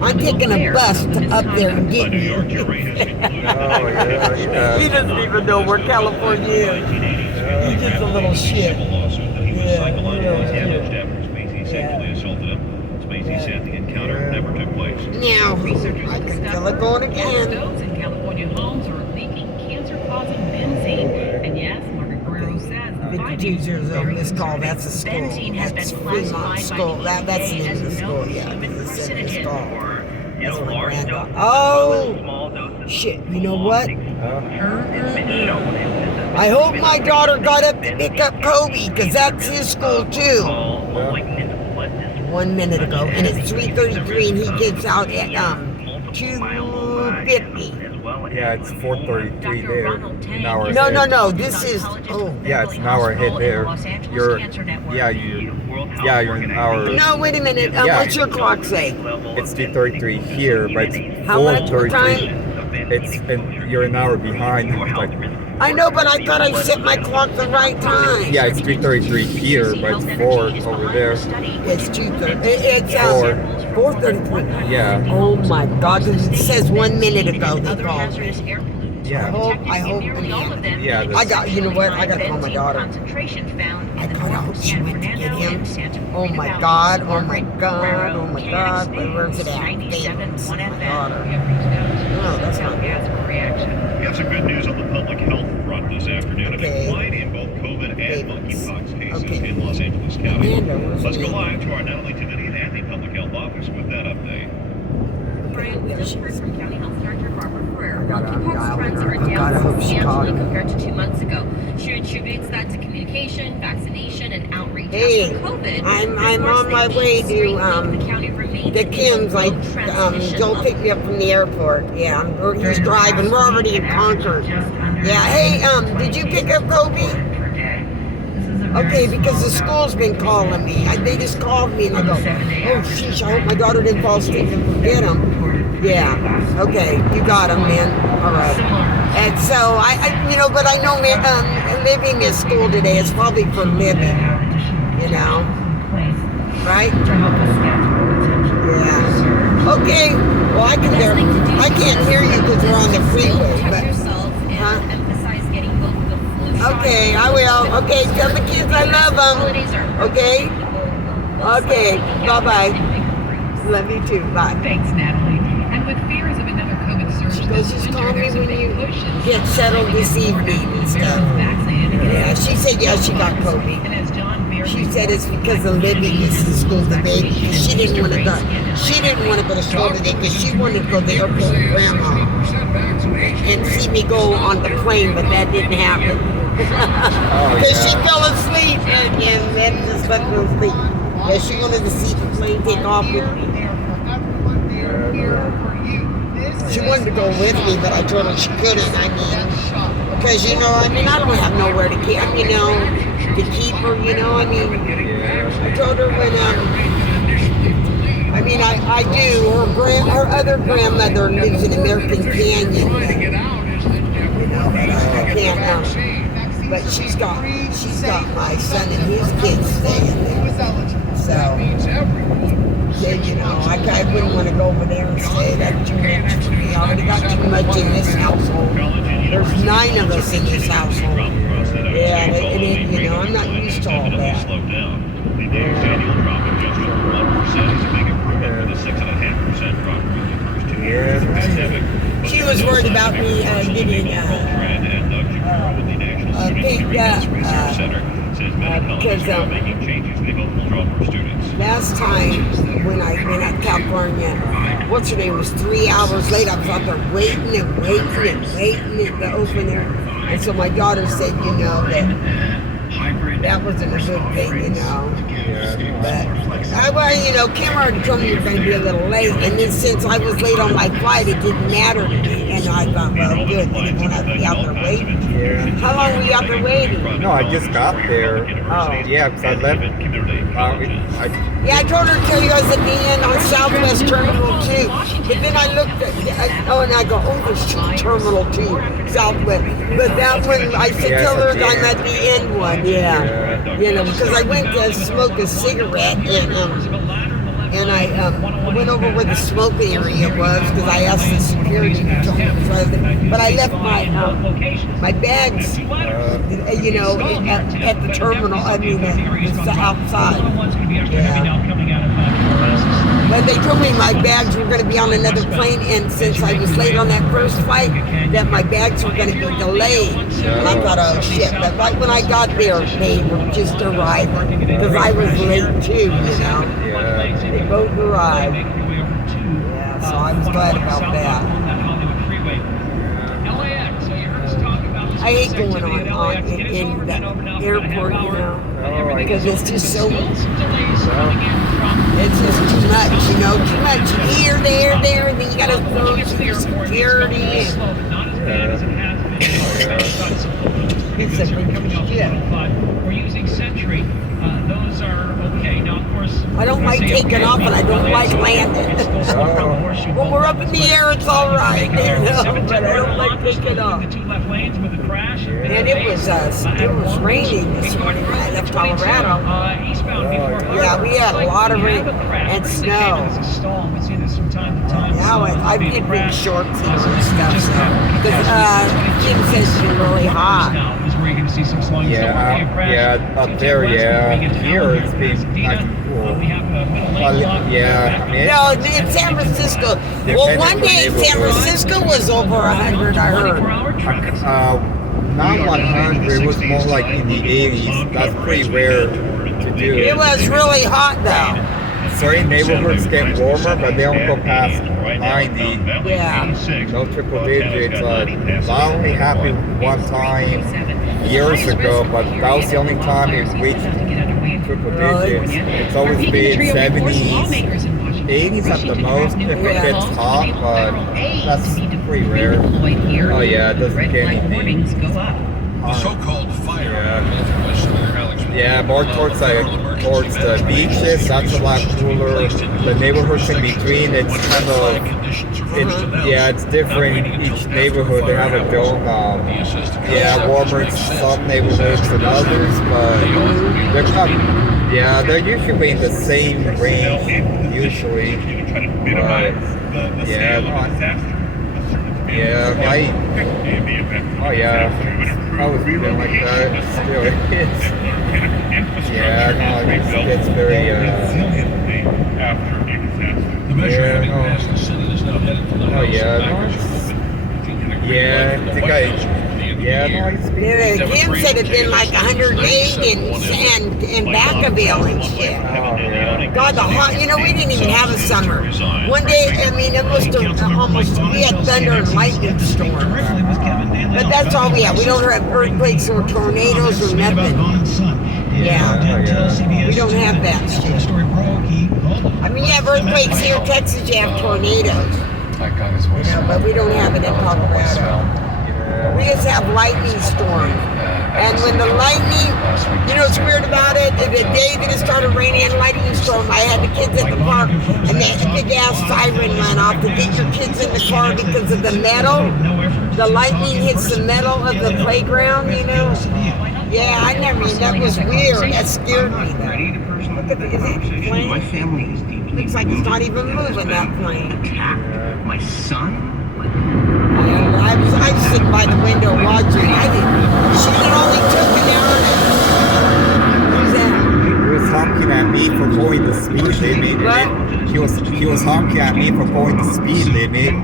I'm taking a bus up there and getting you. Yeah. He doesn't even know where California is. He's just a little shit. Yeah, Spacey said the encounter never took place. Now, I can feel it going again. Stoves in California homes are leaking cancer-causing benzene. And yes, Margaret Guerrero says 52 years old, this call, that's a school. That's Fremont School. That's the name of the school, yeah. This is this call. That's my granddaughter. Oh, shit, you know what? I hope my daughter got up to pick up Kobe, because that's his school too. 1 minute ago, and it's 3:33, and he gets out at 2:50. Yeah, it's 4:33 there. An hour No, ahead. no. This is Yeah, it's an hour ahead there. You're an hour. No, wait a minute. What's your clock say? It's 3:33 here, but it's How much 4:33. time? You're an hour behind. Like, I know, but I thought I set my clock the right time. yeah, it's 3:33 here, but it's 4 over there. It's 2:30. It's 4:33. Yeah. Oh my God! It says 1 minute ago they called me. Yeah. I hope. Yeah. I got. You know what? I got to call my daughter. I hope she went to get him. Oh my God! Oh my God! Oh my God! Where's it at? David's my daughter. No, that's not good. We have some good news on the public health front this afternoon. A decline in both COVID and monkeypox cases in Los Angeles County. Let's go live to our Natalie Canadian at the public health office with that update. Brian, we just heard from County Health Director Barbara Ferrer. gotta Monkeypox trends are down substantially compared to 2 months ago. She attributes that to communication, vaccination, and outreach. Hey, As for COVID, I'm on my way to the Kim's. Joel picked me up from the airport. Yeah, he's driving. We're already in Concord. Yeah. Hey, did you pick up Kobe? Okay, because the school's been calling me. They just called me and I go, oh sheesh, I hope my daughter didn't fall asleep and forget him. Yeah. Okay, you got him, man. All right. And so but I know living at school today is probably for living. You know, right? Yeah. Okay. Well, I can't hear you because we're on the freeway. But, huh? Okay, I will. Okay, tell the kids I love them. Okay? Okay, bye-bye. Love you too. Bye. Thanks, Natalie. And with fears of another COVID surge, She goes, just call me when you get settled this evening and stuff. Yeah, she said, yeah, she got COVID. She said it's because of living in school today. She didn't want to go. She didn't want to go to school today because she wanted to go to the airport with Grandma and see me go on the plane, but that didn't happen. Because she fell asleep and then just let her sleep. Yeah, she wanted to see the plane take off with me. She wanted to go with me, but I told her she couldn't. Because I don't have nowhere to keep. To keep her. I told her when I do. Her other grandmother lives in American Canyon. I can't. But she's got my son and his kids staying there. So, I wouldn't want to go over there and stay. That's too much for me. I already got too much in this household. There's 9 of us in this household. Yeah, I'm not used to all that. The day's annual drop of just over 1% is a big improvement from the 6.5% drop from the first 2 years of the pandemic. She was worried about me getting picked up because last time when I went out to California, what's her name, was 3 hours late. I was out there waiting to open there. And so my daughter said, that wasn't a good thing, But Kim already told me you're going to be a little late. And then since I was late on my flight, it didn't matter to me. And I thought, well, good. Then you won't have to be out there waiting. Yeah. How long were you out there waiting? No, I just got there. Oh. Yeah, because I left. Yeah, I told her to tell you I was at the end on Southwest Terminal 2. But then I looked at, and I go, there's Terminal 2, Southwest. But that one, I said, tell her I'm at the end one, yeah. Because I went to smoke a cigarette and and I went over where the smoke area was because I asked the security to tell me it was right there. But I left my bags, you know, at the terminal. I mean, outside. Yeah. But they told me my bags were going to be on another plane, and since I was late on that first flight, that my bags were going to be delayed. And I thought, oh shit. But right when I got there, they were just arriving. Because I was late too, you know. They both arrived. Yeah, so I was glad about that. I hate going on in the airport, you know, because it's just so, it's just too much, you know, too much here, there, and then you gotta go through security and it's a big shit. We're using Century. Those are okay. Now, of course, I don't like taking off and I don't like landing. When we're up in the air, it's all right, you know, but I don't like taking off. The two left lanes with the crash. And it was raining this morning when I left Colorado. Yeah, we had a lot of rain and snow. Now I've been shorts and stuff, so, because Kim says it's been really hot. Yeah, up there, yeah. Here it's been kind of cool. Yeah, I mean, No, in San Francisco. Well, one day San Francisco was over 100, I heard. not 100, it was more like in the 80s. That's pretty rare to do. It was really hot though. Certain neighborhoods get warmer, but they don't go past 90. Yeah. No triple digits. That only happened one time years ago, but that was the only time it reached triple digits. It's always been 70s, 80s at the most if it gets hot, but that's pretty rare. Oh yeah, it doesn't get anything. The so-called fire. Yeah, more towards the beaches. That's a lot cooler. The neighborhoods in between, it's kind of, it's different. Each neighborhood they have a dome. Warmer in some neighborhoods than others, but they're usually in the same range. Usually, but I was feeling like that. Still is. It's very. The measure having passed the city is now headed for the House of Kim said it'd been like 108 in Vacaville and shit. God, the hot, we didn't even have a summer. One day, it must have almost, we had thunder and lightning storms. But that's all we have. We don't have earthquakes or tornadoes or nothing. Yeah. We don't have that shit. You have earthquakes here in Texas, you have tornadoes. But we don't have it in Colorado. We just have lightning storms. And when the lightning, what's weird about it? The day that it started raining and lightning storm, I had the kids at the park, and that big ass siren went off to get your kids in the car because of the metal. The lightning hits the metal of the playground, Yeah, that was weird. That scared me though. Look at is it plane? My family is deeply Looks like it's not even moving, that plane. attacked. My son. I was sitting by the window watching. She only took an hour. Who's that? He was honking at me for going the speed limit. What? He was honking at me for going the speed limit.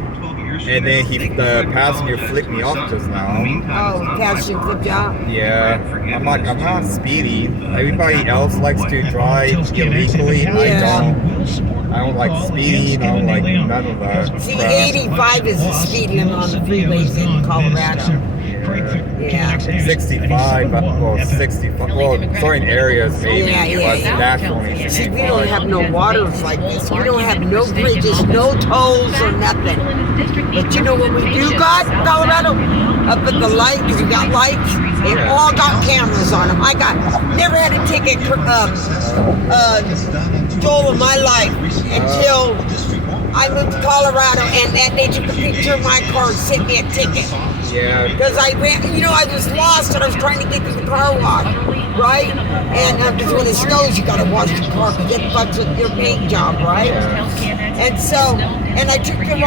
And then the passenger flipped me off just now. Oh, passenger flipped you off? Yeah. I'm like, I'm not speeding. Everybody else likes to drive illegally. Yeah. I don't like speeding. I don't like none of that. See, 85 is the speed limit on the freeways in Colorado. Yeah. 65, well, 65, well, certain areas maybe, but nationally. See, we don't have no waters like this. We don't have no bridges, no tolls or nothing. But what we do got, Colorado? Up at the light, because we got lights, they all got cameras on them. Never had a ticket, Joel, in my life until I moved to Colorado, and they took a picture of my car and sent me a ticket. Yeah. Because I was lost and I was trying to get to the car wash, right? And because when it snows, you gotta wash your car because it fucks with your paint job, right? And so, and I took the wrong